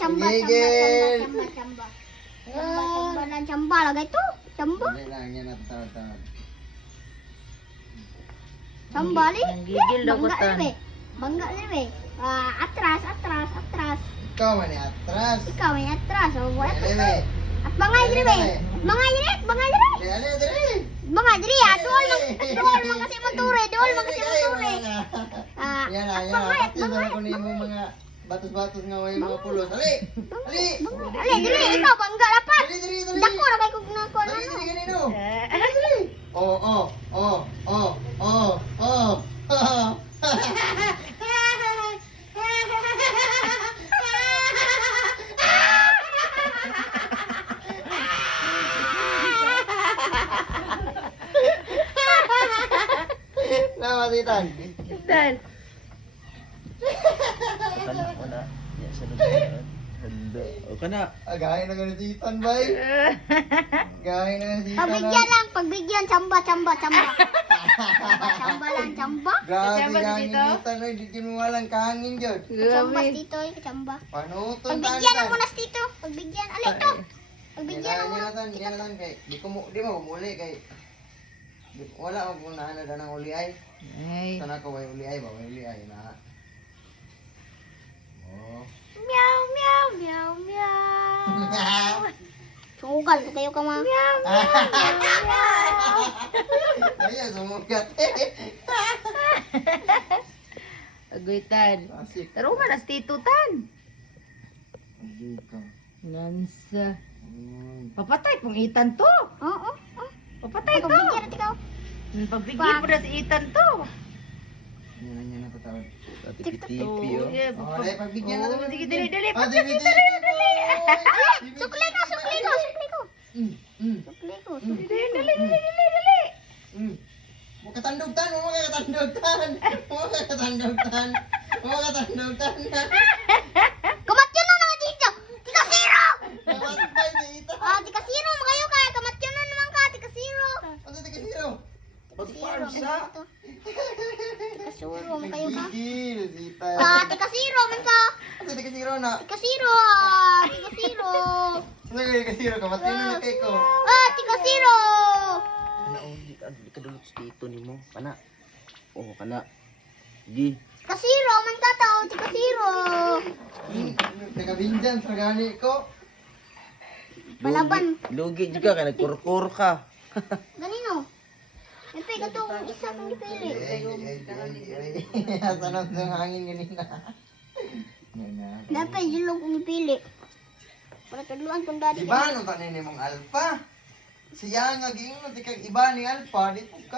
chamba, Gigil. chamba, chamba, chamba lang, chamba lagay to. Chamba. Hindi lang yan at tawad-tawad. Chamba li. Nanggigil daw ko, Bangga Tan. libe. Bangga libe. Atras, atras, atras. Ikaw man atras. Ikaw ay atras. O, wala to. Dali. At bangay libe. Bangay libe, bangay libe. Dali, dali. Bangay diri, duol man kasi manture, duol man kasi manture. Yan na, At yan bangay, na. at Pati bangay. ko ni mo mga batos-batos nga way mga pulos. Dali. Dali. Ali, diri, ikaw bangga dapat. Dali, dali, dali. Dako ra kay kog na ko Dali, ano. dali, ganino. Dali. Oh. Namasitan. Dan. Kana. Ya, sunod. Handa. O kana. Gaya na ganititan, bay. Gaya na ganititan. Pagbigyan lang, pagbigyan chamba, chamba, chamba. Chamba lang, chamba. Grabe, Kasama gaya dito? ganititan. Ay, di kinuwalang kahangin dyan. Chamba Grabe. dito, chamba. Panuton Pagbigyan ang munas dito. Pagbigyan, ali to. Pagbigyan ang munas. Yan lang kay. Di mo kumuli kay. Wala ako kung naano na ng uli ay. Ay. Sana ko may uli ay ba? May uli ay na. Oh. Meow, meow, meow, meow. Sugal ko kayo ka mga. Meow, Ayan, sumugat. Agoy, Tan. Asik. Taro man as Tito, Tan. Hindi ka. Nansa. Papatay pong Itan to. Oo, Papatay to. pagbigyan at ikaw. Pagbigyan po na si Itan to. Yan na tatawad. Tipi-tipi, oh. Oh, dahil pagbigyan na naman. Sige, dali, dali. Ah, dali, dali. Sukli ko, sukli ko, sukli ko. Sukli ko, sukli ko. Dali. Mo katandugtan, mo katandugtan. Mo katandugtan. Kamatyan na naman dito. Tika zero. Namatay si Ita. Tika zero mo kayo ka. Kamatyan na naman ka. Tika zero. Ano tika sino? Pag-farm siya. Tika zero mo kayo ka. Gigil, si Ita. Tika zero man ka. Ano tika sino na? Tika zero. Tika zero. Ano tika sino? Kamatino na kay ko. Tika zero. Kana di ka dulot dito nimo. Kana. Oh, kana. Gi. Tika zero man ka tao. Tika zero. Teka binjan sa gani ko. Palaban. Lugi juga ka nagkurkur ka. Ganino. Epe, katong isa kong ipili. Sanap ng hangin ganina. Yan na. Dapat julong kong ipili. Para tuluan kong daddy. Iba no tanin mong alpa. Siya nga giingon di kag iba ni alpa di po ka.